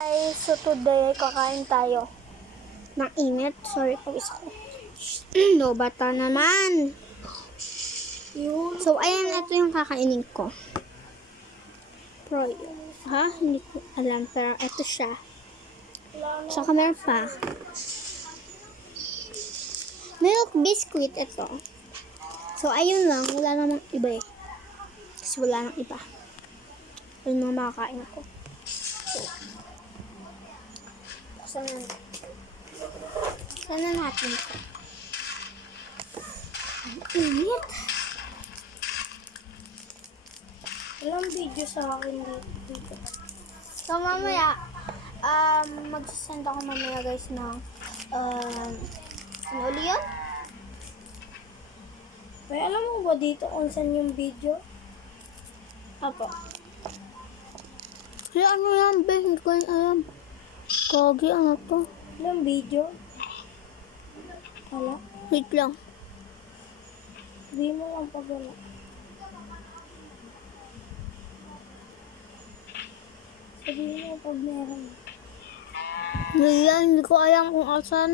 Guys, so today kakain tayo ng init. Sorry pag isa ko. No, bata naman. So, ayan, ito yung kakainin ko. Pro, ha? Hindi ko alam, pero ito siya. Saka meron pa. Milk biscuit, ito. So, ayun lang. Wala namang iba eh. Kasi wala nang iba. Ayun lang makakain ko. So, sana natin ito. Init. Walang video sa akin dito. So, mamaya, mag-send ako mamaya guys ng, ano ulit yun? May alam mo ba dito kung saan yung video? Apo. Kaya ano yan, be? Hindi ko yan alam. Kagi, ano to? Walang video? Wala? Wait lang. Sabihin mo lang pag wala. Sabihin mo pag meron. Hindi ko alam kung asan.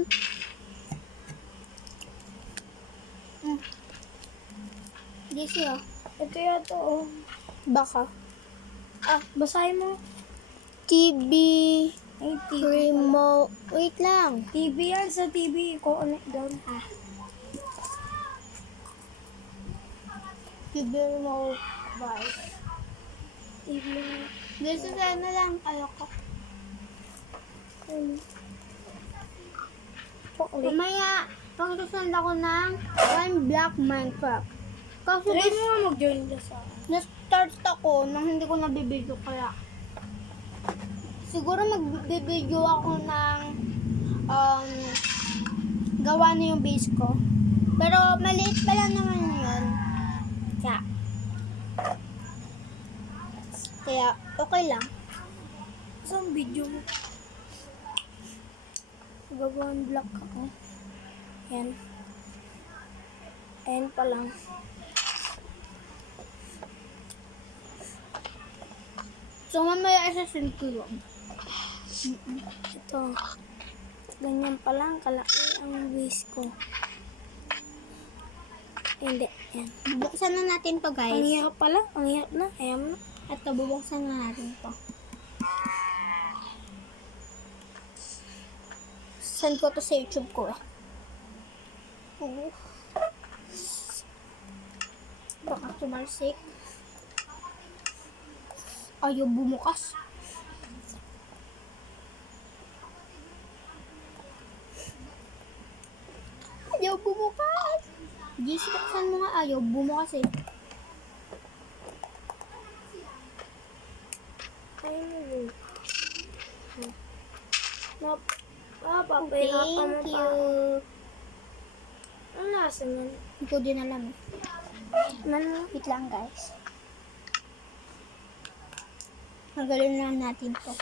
Hindi siya. Ito yata oh. Baka. Basahin mo. TV. Ay, TV. Remote. Wait lang. TV yan sa TV. Connect down. TV remote device. TV. Dito sa na lang. Ayoko. Mamaya, pag-send ako ng One Block Minecraft. Kasi try mo nga mag-join na sa na-start ako nang hindi ko nabibideo kaya. Siguro magbibideo ako ng gawa na yung base ko. Pero maliit pa lang naman yun. Kaya okay lang. Saan video mo? Gagawin vlog ako. Yan. Ayan pa lang. So, mamaya isa-send ko yun. Ito. Ganyan pa lang. Kalaki ang base ko. Hindi. Yan. Bubuksan na natin to guys. Ang hirap pala. Ang hirap na. Ayan na. Ito, bubuksan na natin to. Send ko to sa YouTube ko eh. Baka tumalsik. Ayaw bumukas. Ayaw bumukas. Jesse, buksan mo nga. Ayaw bumukas eh. Ayun. Thank you. Ano nasa nun? Hindi ko din alam eh. Wait lang guys. Magaling lang natin to.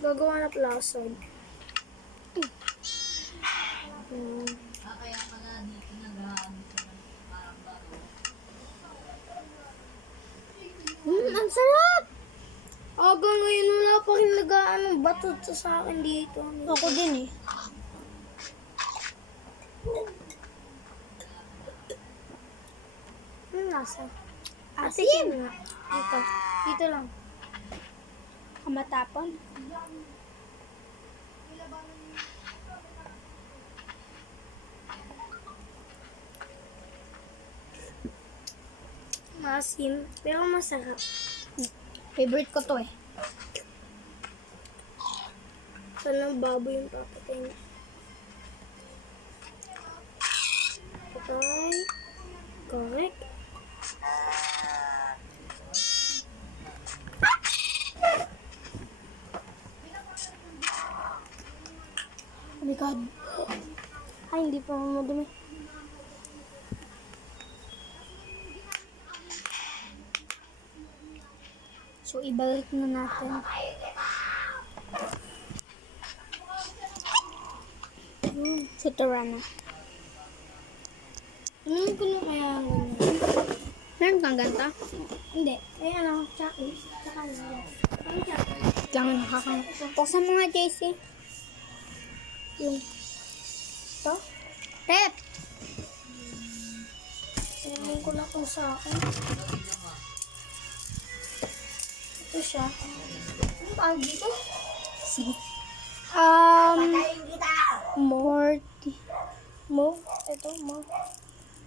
Gagawa na plasod. Ang sarap! Hanggang ngayon wala pa rin nagaan ng bato sa akin dito. Ako din eh. Ano nasa? Asin! Dito. Dito lang. Kamatapon. Maasim. Pero masarap. Favorite ko to eh. Sana baboy yung papatay na. Patay. Correct. Oh my God. Ay, hindi pa madumi. So, ibalik na natin. Sa Torana. Ano ko na kaya ang ganyan? Meron kang ganta? Hindi. Ay, ano, chakis. Tsaka ano. Ano chakis? Wait lang, buksan mo nga, JC. Yung, ito? Rep! Tingnan ko lang kung sa akin. Ito siya. Ano tawag dito? Sige. Morty. Mo? Ito, mo.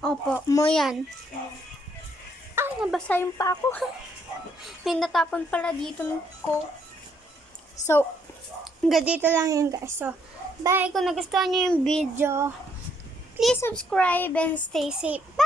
Opo, mo yan. Ay, nabasa yung pa ako. May natapon pala dito ko. So, hanggang dito lang yun guys. So, bye. Kung nagustuhan nyo yung video, please subscribe and stay safe. Bye!